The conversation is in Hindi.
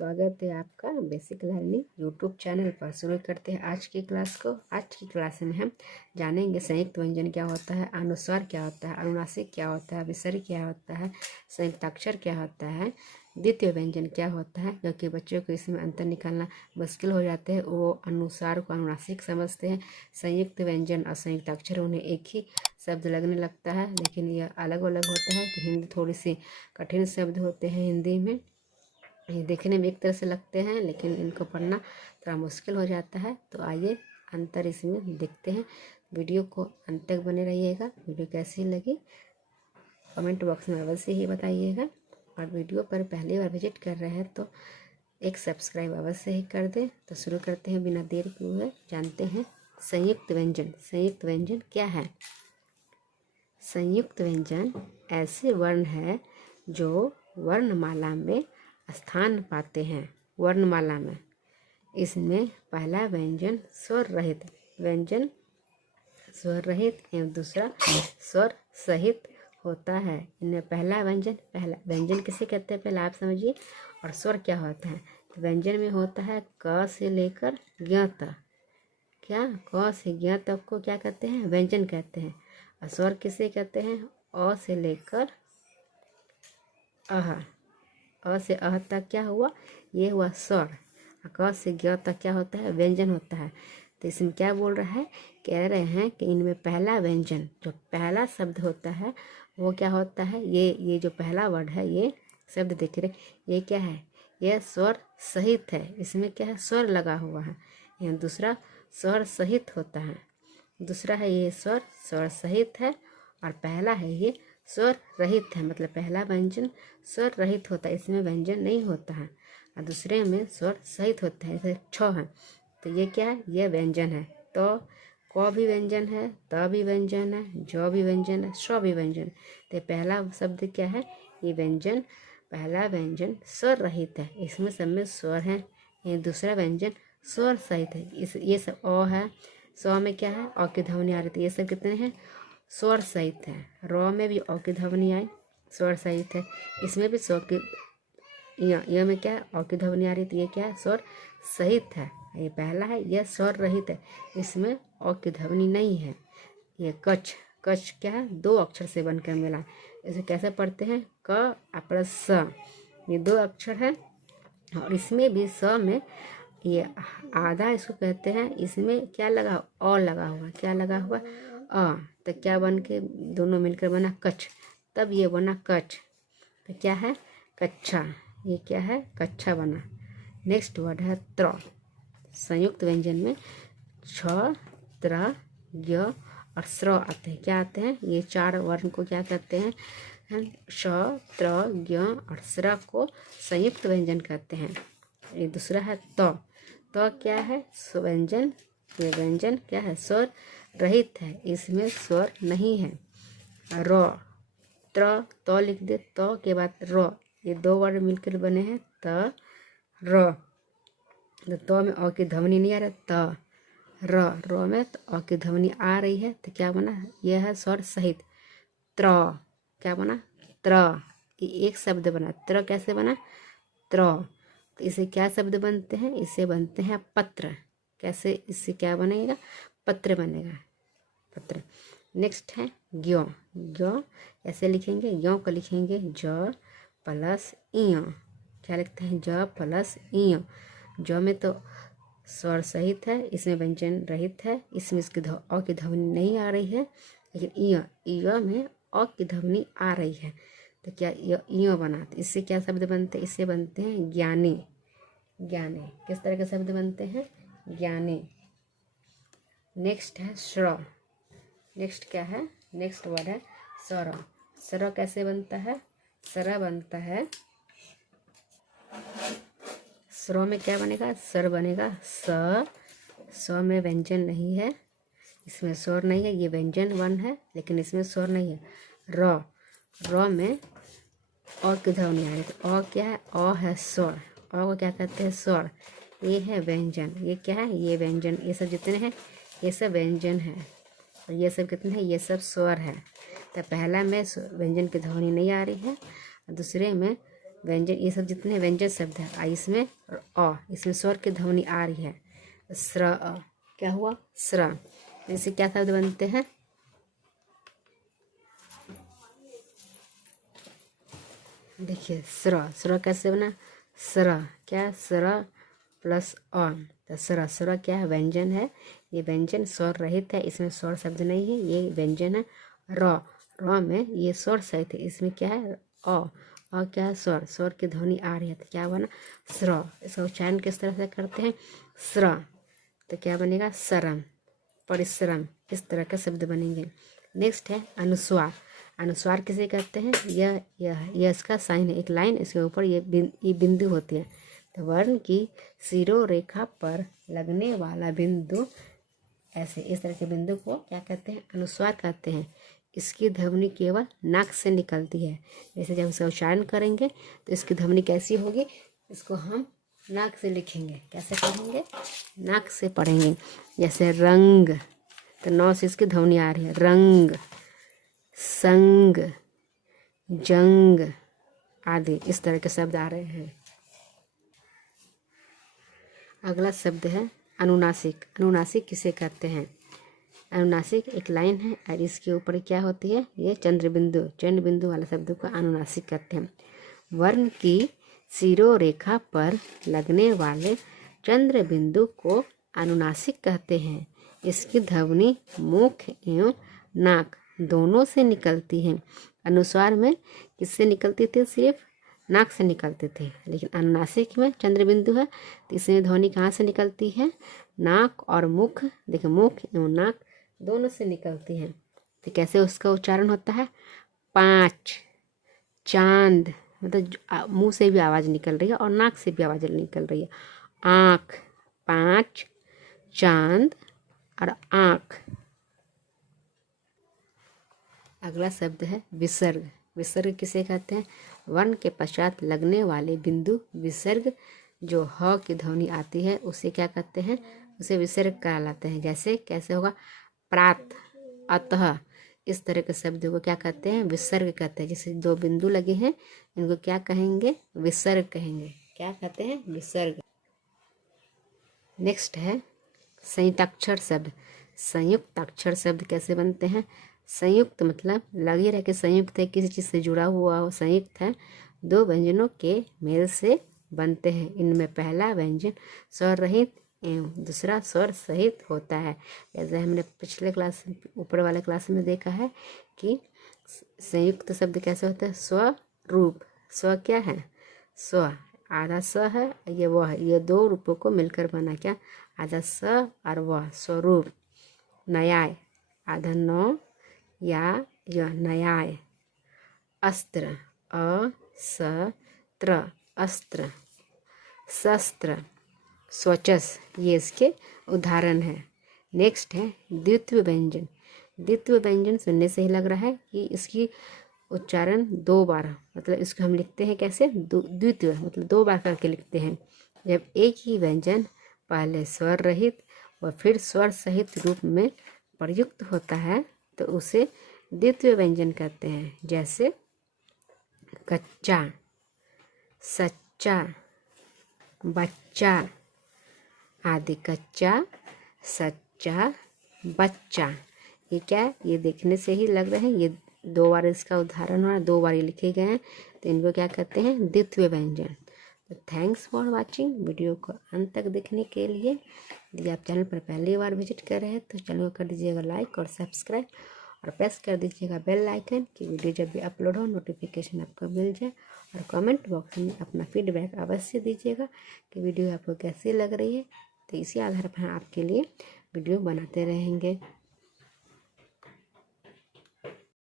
स्वागत है आपका बेसिक लर्निंग यूट्यूब चैनल पर। शुरू करते हैं आज की क्लास को। आज की क्लास में हम जानेंगे संयुक्त व्यंजन क्या होता है, अनुस्वार क्या होता है, अनुनासिक क्या होता है, विसर्ग क्या होता है, संयुक्ताक्षर क्या होता है, द्वितीय व्यंजन क्या होता है। क्योंकि बच्चों को इसमें अंतर निकालना मुश्किल हो जाते हैं, वो अनुस्वार को अनुनासिक समझते हैं, संयुक्त व्यंजन और संयुक्ताक्षर उन्हें एक ही शब्द लगने लगता है, लेकिन यह अलग अलग होता है कि हिंदी थोड़ी सी कठिन शब्द होते हैं। हिंदी में ये देखने में एक तरह से लगते हैं, लेकिन इनको पढ़ना थोड़ा मुश्किल हो जाता है। तो आइए अंतर इसमें देखते हैं। वीडियो को अंत तक बने रहिएगा। वीडियो कैसी लगी कमेंट बॉक्स में अवश्य ही बताइएगा, और वीडियो पर पहली बार विजिट कर रहे हैं तो एक सब्सक्राइब अवश्य ही कर दें। तो शुरू करते हैं बिना देर किए हुए, जानते हैं संयुक्त व्यंजन। संयुक्त व्यंजन क्या है? संयुक्त व्यंजन ऐसे वर्ण है जो वर्णमाला में स्थान पाते हैं। वर्णमाला में इसमें पहला व्यंजन स्वर रहित व्यंजन स्वर रहित एवं दूसरा स्वर सहित होता है। इनमें पहला व्यंजन किसे कहते हैं पहले आप समझिए। और स्वर क्या होता है? व्यंजन में होता है क से लेकर ज्ञ तक। क्या क से ज्ञ तक को क्या कहते हैं? व्यंजन कहते हैं। और स्वर किसे कहते हैं? अ से लेकर अह। अ से अह तक क्या हुआ? ये हुआ स्वर। क से ज्ञ तक क्या होता है? व्यंजन होता है। तो इसमें क्या बोल रहा है? कह रहे हैं कि इनमें पहला व्यंजन जो पहला शब्द होता है वो क्या होता है? ये जो पहला वर्ड है, ये शब्द देख रहे, ये क्या है? यह स्वर सहित है। इसमें क्या है? स्वर लगा हुआ है। यह दूसरा स्वर सहित होता है। दूसरा है ये स्वर सहित है, और पहला है ये स्वर रहित है। मतलब पहला व्यंजन स्वर रहित होता है, इसमें व्यंजन नहीं होता है, और दूसरे में स्वर सहित होता है। जैसे छ है तो ये क्या है? ये व्यंजन है। तो क भी व्यंजन है, त भी व्यंजन है, ज भी व्यंजन है, श भी व्यंजन है। तो पहला शब्द क्या है? ये व्यंजन, पहला व्यंजन स्वर रहित है, इसमें सब में स्वर है। ये दूसरा व्यंजन स्वर सहित है। ये सब अ है, स में क्या है? अ की ध्वनि आ रही थी। ये सब कितने हैं? स्वर सहित है। र में भी अ की ध्वनि आई, स्वर सहित है। इसमें भी स्वर की य में क्या है? अ की ध्वनि आ रही थी। ये क्या है? स्वर सहित है। ये पहला है, यह स्वर रहित है, इसमें अ की ध्वनि नहीं है। ये कच्छ। कच्छ क्या है? दो अक्षर से बनकर मिला। इसे कैसे पढ़ते हैं? क प्लस स। ये दो अक्षर है, और इसमें भी स में ये आधा इसको कहते हैं। इसमें क्या लगा? अ लगा हुआ। क्या लगा हुआ? अ। तो क्या बन के दोनों मिलकर बना कच्छ, तब ये बना कच्छ। तो क्या है? कच्छा। ये क्या है? कच्छा बना। नेक्स्ट वर्ड है त्र। संयुक्त व्यंजन में छ, त्र, य और स्र आते हैं। क्या आते हैं? ये चार वर्ण को क्या कहते हैं? श, त्र, य और स्र को संयुक्त व्यंजन कहते हैं। ये दूसरा है त। त क्या है? व्यंजन। ये व्यंजन क्या है? स्वर रहित है, इसमें स्वर नहीं है। र, त्र, त लिख दे, त के बाद र, ये दो वर्ड मिलकर बने हैं त र। तो त में अ की ध्वनि नहीं आ रहा, त र में तो अ की ध्वनि आ रही है, तो क्या बना? यह है स्वर सहित त्र। क्या बना? त्र। ये एक शब्द बना। त्र कैसे बना? त्र। तो इसे क्या शब्द बनते हैं? इसे बनते हैं पत्र। कैसे? इससे क्या बनेगा? पत्र बनेगा, पत्र। नेक्स्ट है ज्ञ। ज्ञ ऐसे लिखेंगे, ज्ञ को लिखेंगे ज प्लस इय। क्या लिखते हैं? ज प्लस इय। ज में तो स्वर सहित है, इसमें व्यंजन रहित है, इसमें इसकी अ की ध्वनि नहीं आ रही है, लेकिन इय में अ की ध्वनि आ रही है। तो क्या इय बना? तो इससे क्या शब्द बनते हैं? इससे बनते हैं ज्ञानी। ज्ञानी किस तरह के शब्द बनते हैं? ज्ञानी। नेक्स्ट है श्र। नेक्स्ट क्या है? नेक्स्ट वर्ड है सर। सर कैसे बनता है? सर बनता है, स्र में क्या बनेगा? सर बनेगा। स में व्यंजन नहीं है, इसमें स्वर नहीं है। ये व्यंजन वर्ण है, लेकिन इसमें स्वर नहीं है। र में अ की ध्वनि आ रही है। अ क्या है? अ है स्वर। अ को क्या कहते हैं? स्वर। ये है व्यंजन। ये क्या है? ये व्यंजन। ये सब जितने हैं ये सब व्यंजन है, और ये सब कितने हैं? ये सब स्वर है। तो पहला में व्यंजन की ध्वनि नहीं आ रही है, दूसरे में व्यंजन, ये सब जितने व्यंजन शब्द है आ इसमें और अ, इसमें स्वर की ध्वनि आ रही है, स्र अ, क्या हुआ स्र। इससे क्या शब्द बनते हैं, देखिए स्र, स्र कैसे बना, स्र क्या स्र प्लस अ, तो स्र, स्र क्या है व्यंजन है, ये व्यंजन स्वर रहित है, इसमें स्वर शब्द नहीं है, ये व्यंजन है। र, र में ये स्वर सहित है, इसमें क्या है अ, क्या है स्वर, स्वर की ध्वनि आ रही है तो क्या बना स्र। इसका उच्चारण किस तरह से करते हैं स्र, तो क्या बनेगा सरम, परिश्रम, इस तरह के शब्द बनेंगे। नेक्स्ट है अनुस्वार। अनुस्वार किसे कहते हैं, यह इसका साइन है, एक लाइन, इसके ऊपर ये बिंदु होती है, तो वर्ण की शिरोरेखा पर लगने वाला बिंदु, ऐसे इस तरह के बिंदु को क्या कहते हैं अनुस्वार कहते हैं। इसकी ध्वनि केवल नाक से निकलती है, जैसे जब इसे उच्चारण करेंगे तो इसकी ध्वनि कैसी होगी, इसको हम नाक से लिखेंगे, कैसे पढ़ेंगे नाक से पढ़ेंगे। जैसे रंग, तो नौ से इसकी ध्वनि आ रही है, रंग, संग, जंग आदि इस तरह के शब्द आ रहे हैं। अगला शब्द है अनुनासिक। अनुनासिक किसे कहते हैं, अनुनासिक एक लाइन है और इसके ऊपर क्या होती है, ये चंद्र बिंदु वाला शब्द को अनुनासिक कहते हैं। वर्ण की शिरोरेखा पर लगने वाले चंद्र बिंदु को अनुनासिक कहते हैं। इसकी ध्वनि मुख एवं नाक दोनों से निकलती है। अनुस्वार में किससे निकलती थी, सिर्फ नाक से निकलते थे, लेकिन अनुनासिक में चंद्र बिंदु है तो इसमें ध्वनि कहाँ से निकलती है, नाक और मुख, देखिए मुख एवं नाक दोनों से निकलती है। तो कैसे उसका उच्चारण होता है, पाँच, चांद, मतलब मुंह से भी आवाज़ निकल रही है और नाक से भी आवाज़ निकल रही है, आँख, पाँच, चांद और आँख। अगला शब्द है विसर्ग। विसर्ग किसे कहते हैं, वर्ण के पश्चात लगने वाले बिंदु विसर्ग, जो ह की ध्वनि आती है उसे क्या कहते हैं, उसे विसर्ग कहलाते हैं। जैसे कैसे होगा, प्रात, अतः, इस तरह के शब्द को क्या कहते हैं विसर्ग कहते हैं। जैसे दो बिंदु लगे हैं इनको क्या कहेंगे, विसर्ग कहेंगे, क्या कहते हैं विसर्ग। नेक्स्ट है संयुक्ताक्षर शब्द। संयुक्ताक्षर शब्द कैसे बनते हैं, संयुक्त मतलब लगे रह के संयुक्त है, किसी चीज़ से जुड़ा हुआ हो, संयुक्त है, दो व्यंजनों के मेल से बनते हैं। इनमें पहला व्यंजन स्वर रहित एवं दूसरा स्वर सहित होता है। जैसे हमने पिछले क्लास, ऊपर वाले क्लास में देखा है कि संयुक्त शब्द कैसे होता है, स्वरूप, स्व क्या है स्व, आधा स है, ये वह है, ये दो रूपों को मिलकर बना क्या, आधा स और वह, स्वरूप। न्याय, आधा नौ या यह न्याय। अस्त्र, अस्त्र, अस्त्र, शस्त्र, स्वचस, ये इसके उदाहरण है। नेक्स्ट है द्वित्व व्यंजन। द्वित्व व्यंजन सुनने से ही लग रहा है कि इसकी उच्चारण दो बार, मतलब इसको हम लिखते हैं कैसे, द्वित्व मतलब दो बार करके लिखते हैं। जब एक ही व्यंजन पहले स्वर रहित व फिर स्वर सहित रूप में प्रयुक्त होता है तो उसे द्वित्व व्यंजन कहते हैं। जैसे कच्चा, सच्चा, बच्चा आदि। कच्चा, सच्चा, बच्चा, ये क्या है, ये देखने से ही लग रहे हैं, ये दो बार इसका उदाहरण है, दो बार ये लिखे गए हैं, तो इनको क्या कहते हैं द्वित्व व्यंजन। तो थैंक्स फॉर वाचिंग, वीडियो को अंत तक देखने के लिए। यदि आप चैनल पर पहली बार विजिट कर रहे हैं तो चैनल को कर दीजिएगा लाइक और सब्सक्राइब और प्रेस कर दीजिएगा बेल आइकन कि वीडियो जब भी अपलोड हो नोटिफिकेशन आपको मिल जाए। और कमेंट बॉक्स में अपना फीडबैक अवश्य दीजिएगा कि वीडियो आपको कैसी लग रही है, तो इसी आधार पर आपके लिए वीडियो बनाते रहेंगे।